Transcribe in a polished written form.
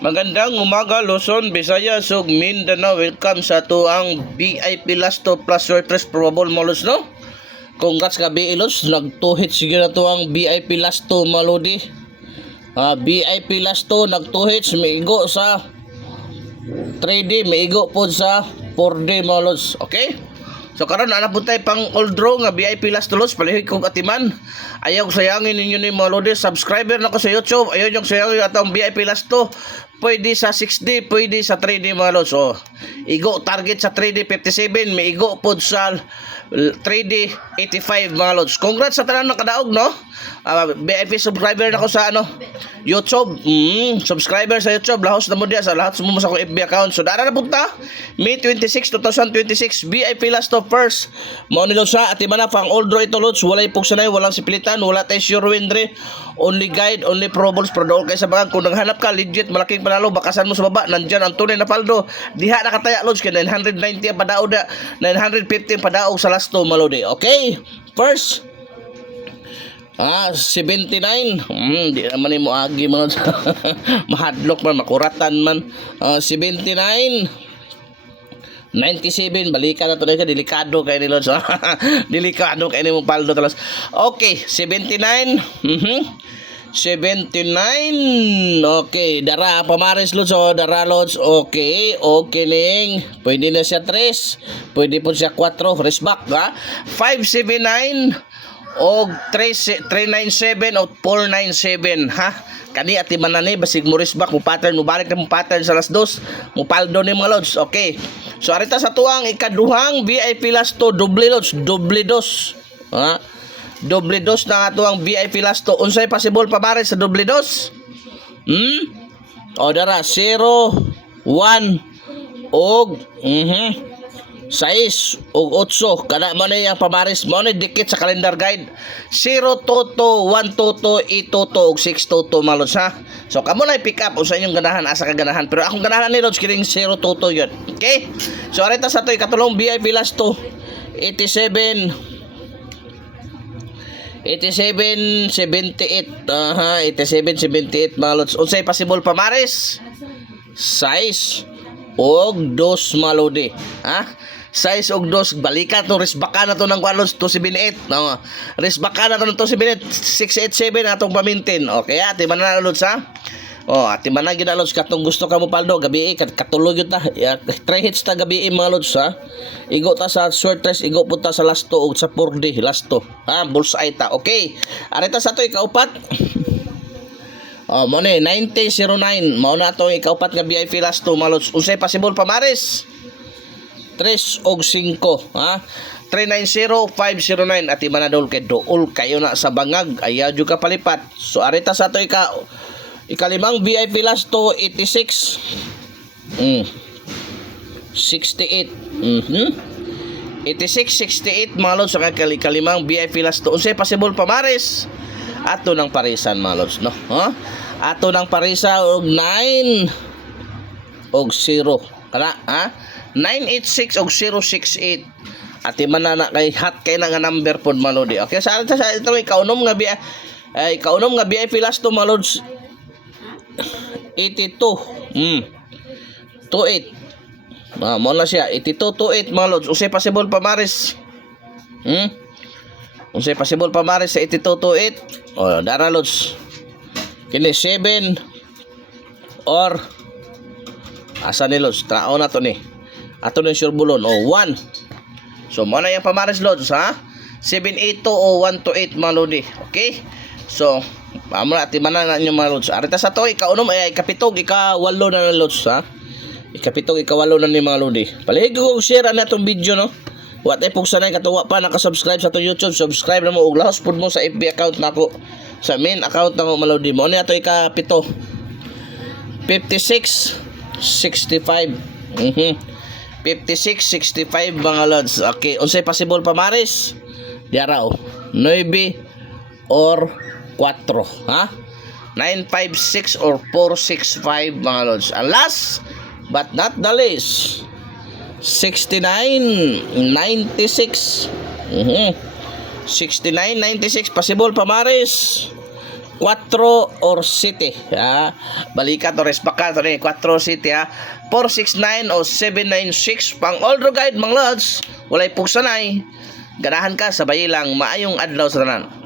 Magandang umaga, Luzon, Visayas, ug Mindanao. Welcome sa tuang VIP Lasto Plus Sortress Probable Malus, no? Congrats ka, Biilos. Nagtuhit sige na tuang VIP Lasto Maludi. VIP Lasto, nagtuhits. Maigo sa 3D, maigo po sa 4D Malus. Okay? So karon ana po tayo pang old draw nga VIP last tulos palihig kong atiman. Ayaw sayangin ninyo ni mga lodi, subscriber na ko sa YouTube. Ayaw yung sayangin atong VIP last to. Pwede sa 6D, pwede sa 3D mga lods. So, igo target sa 3D 57, may igo po sa 3D 85 mga lods. Congrats sa tanan nakadaog, no? VIP subscriber na ko sa YouTube. Subscriber sa YouTube, lahos na mo diya sa lahat mo sa akong FB account. So dara na punta May 26, 2026 VIP last of first. Mao nilo sa atiman na pang old draw ito lods. Walay pugsanay, walang sipilitan, wala tay sure windre. Only guide, only probables for all kay sa bagang. Kung naghanap ka legit malaking panalo, bakasan mo sa baba, nandyan ang tunay na paldo. Diha nakataya lods kay 990 ang padaog da, 950 ang padaog sa last two malodi. Okay? First 79. Di naman mo agi mga mahadlok man, makuratan man. 79 97, balikan na to ka, delikado kay ni Lods. Delikado kay ni mo paldo talas. Okay, 79. 79. Okay, dara pamares Lods, dara Lods. Okay, okay ning. Pwede na siya 3, pwede po siya 4, rest back, 579 o 397 o 497, ha? Kani ati manani basig mo risbak mo pattern mo balik na mo pattern sa las dos mo paldo ni mga lods. Okay, so arita sa tuang ikaduhang VIP last to doble lods, doble dos, ha? Doble dos na tuang VIP last to. Unsay possible pa bare sa doble dos? O dara 0 1 og 6 o 8 kada mo na yung pamaris mo na dikit sa calendar guide 0 toto 1 toto 8 toto og 6 toto malos, ha. So kamo na i-pick up usa inyong ganahan, asa ka ganahan, pero akong ganahan ni Lods kining 0 toto yun. Okay, so arita sa to ikatulong VIP last to 87 78 87 78 malos. Unsay possible pamaris 6 og 2 malodi, ha. 6 og 2 balikan to, risbaka na to ng Carlos 278, no? Risbaka na to ng 278 687 atong pamintin. Okay, ati man na Lods, ha. Ati man na gid Lods katong gusto ka mo paldo gabi katulog yun ta. 3 hits ta gabi mga Lods, ha. Igo ta sa short test, igo punta sa last 2 og sa 4D last 2, ha. Bullseye ta. Okay, arita sa to ikaupat. Mo ni 9009 mao na to ikaupat nga VIP last 2 mga Lods. Unsay possible pamaris 3 og 5, ha. 390 509 at imanadol kay dool kayo na sa bangag, ayaw jud ka palipat. So arita sa to ikalimang VIP last to 86 68 86 68 mga Lods. Sa ikalimang VIP last to unsay possible pamaris ato ng parisan mga Lods, no, ha. Ato ng parisa og 9 og 0 kana, ha. 986 og 068 at man na kay hot kay na nga number pod malodi. Okay, sa ito ikaunom nga VIP last to Lods 82 28 mo na siya 82 28 mga Lods. Unsay possible pamaris unsay possible pamaris sa 82 28 dara Lods kini 7 or asa ni Lods trao na to ni ato ng surbulon 1. So mo na yung pamaris Lods, ha. 782 o 128 mga lodi. Okay, so amo na ati man na inyo mga Lods. Arita sa to ikaunom ay ikapitog ikawalo na Lods, ha. Ikapitog ikawalo na ni mga lodi. Palihig ko share na itong video, no. What ay pugsanay katuwa pa naka-subscribe sa to YouTube, subscribe na mo ug lahos pud mo sa FB account nako, sa main account nako mga lodi. Mo ni ato ikapito 56 65 56 65 mga Lods. Okay, unsay possible pamaris diara 9 or 4, ha. 956 or 465 mga Lods. And last but not the least 69 96 69 96 possible pamaris 4 or City. Ha? Balikat o respakan to ni 4 City ha. 469 o 796 pang all guide mga lods. Walay pugsanay. Ganahan ka sabay lang maayong adlaw sa tanan.